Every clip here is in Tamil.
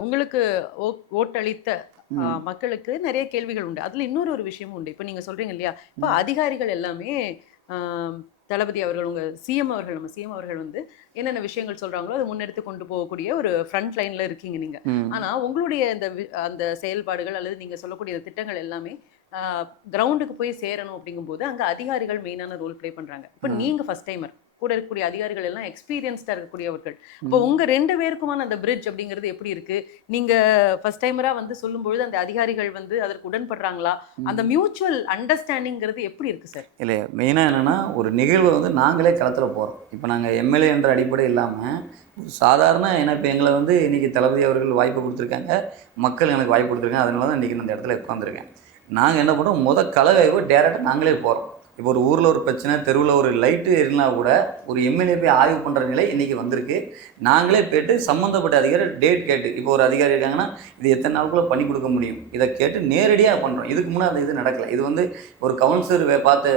உங்களுக்கு ஓட்டளித்த ம். மக்களுக்கு நெறைய கேள்விகள் உண்டு. அதுல இன்னொரு விஷயமும் உண்டு. இப்ப நீங்க சொல்றீங்க இல்லையா? இப்ப ம். அதிகாரிகள் எல்லாமே அ தளபதி அவர்கள், உங்க சிஎம் அவர்கள், நம்ம சிஎம் அவர்கள் வந்து என்னென்ன விஷயங்கள் சொல்றாங்களோ, அத முன்னெடுத்து கொண்டு போகக்கூடிய ஒரு ஃப்ரண்ட் லைன்ல இருக்கீங்க நீங்க. ஆனா, ம். உங்களுடைய அந்த செயல்பாடுகள் அல்லது நீங்க சொல்லக்கூடிய இந்த திட்டங்கள் எல்லாமே அ கிரவுண்டுக்கு போய் சேரணும் அப்படிங்கும்போது, அங்க அதிகாரிகள் மெயினான ரோல் ப்ளே பண்றாங்க. இப்ப ம். நீங்க ஃபர்ஸ்ட் டைமர். கூட இருக்கக்கூடிய அதிகாரிகள் எல்லாம் எக்ஸ்பீரியன்ஸ்டா இருக்கக்கூடியவர்கள். அப்போ ம். உங்க 2 பேருக்குமான அந்த பிரிட்ஜ் அப்படிங்கிறது எப்படி இருக்கு? நீங்க ஃபர்ஸ்ட் டைமரா வந்து சொல்லும்பொழுது, அந்த அதிகாரிகள் வந்து அதற்கு உடன்படுறாங்களா? அந்த ம். மியூச்சுவல் அண்டர்ஸ்டாண்டிங்கிறது எப்படி இருக்கு சார்? இல்ல மெயினா என்னன்னா, ஒரு நிகழ்வ வந்து நாங்களே களத்தில போறோம். இப்ப நாங்க எம்எல்ஏ என்ற அடிப்படை இல்லாம, ஒரு சாதாரண ஏன்னா இப்ப எங்கள வந்து இன்னைக்கு தளபதி அவர்கள் வாய்ப்பு குடுத்துருக்காங்க. மக்கள் எனக்கு வாய்ப்பு குடுத்துருக்காங்க. அதனால தான் இன்னைக்கு நான் இந்த இடத்துல உட்கார்ந்துருக்கேன். நாங்க என்ன பண்றோம், கள ஆய்வு டைரக்ட்டா நாங்களே போறோம். இப்போ ஒரு ஊர்ல ஒரு பிரச்சனை, தெருவுல ஒரு லைட்டு எரியலனா கூட, ஒரு எம்எல்ஏ போய் ஆய்வு பண்ற நிலை இன்னைக்கு வந்திருக்கு. நாங்களே போயிட்டு சம்மந்தப்பட்ட அதிகாரி டேட் கேட்டு, இப்போ ஒரு அதிகாரி இருக்காங்கன்னா, இது எத்தன நாளுக்குள்ள பண்ணி குடுக்க முடியும்? இத கேட்டு நேரடியா பண்றோம். இதுக்கு முன்னாடி அந்த இது நடக்கல. இது வந்து ஒரு கவுன்சிலர் பார்த்த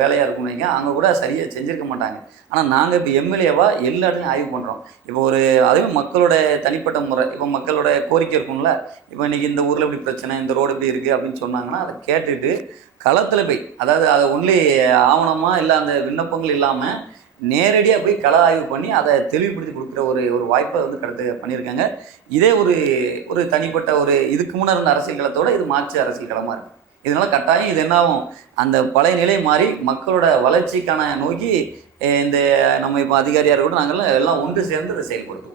வேலையா இருக்கும்னு வைங்க. அவங்க கூட சரியா செஞ்சிருக்க மாட்டாங்க. ஆனா நாங்க இப்ப எம்எல்ஏவா எல்லா இடத்துலயும் ஆய்வு பண்றோம். இப்போ ஒரு அதுவும் மக்களோட தனிப்பட்ட முறை. இப்போ மக்களோட கோரிக்கை இருக்கும்ல. இப்போ இன்னைக்கு இந்த ஊர்ல இப்படி பிரச்சனை, இந்த ரோடு இப்படி இருக்கு அப்படின்னு சொன்னாங்கன்னா, அத கேட்டுட்டு களத்துல போய் அதாவது அத ஒன்லி ஆவணமா இல்ல அந்த விண்ணப்பங்கள் இல்லாம, நேரடியா போய் கள ஆய்வு பண்ணி அத தெளிவுபடுத்தி குடுக்குற ஒரு ஒரு வாய்ப்ப வந்து பண்ணியிருக்காங்க. இதே ஒரு ஒரு தனிப்பட்ட ஒரு இதுக்கு முன்ன இருந்த அரசியல் களத்தோட இது மாற்று அரசியல் களமா இருக்கு. இதனால கட்டாயம் இது என்னாகும், அந்த பழைய நிலை மாறி மக்களோட வளர்ச்சிக்கான நோக்கி இந்த நம்ம இப்ப அதிகாரியா இருக்கட்டும், நாங்கலாம் எல்லாம் ஒன்று சேர்ந்து அத செயல்படுத்துவோம்.